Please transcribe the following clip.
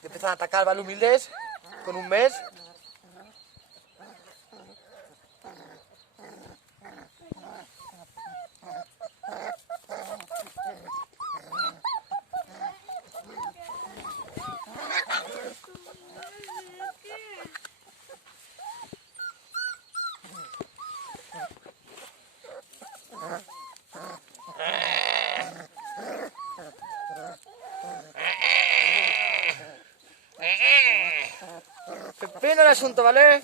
Te empiezan a atacar, ¿vale, humildes? Con un mes. Pepino el asunto, ¿vale?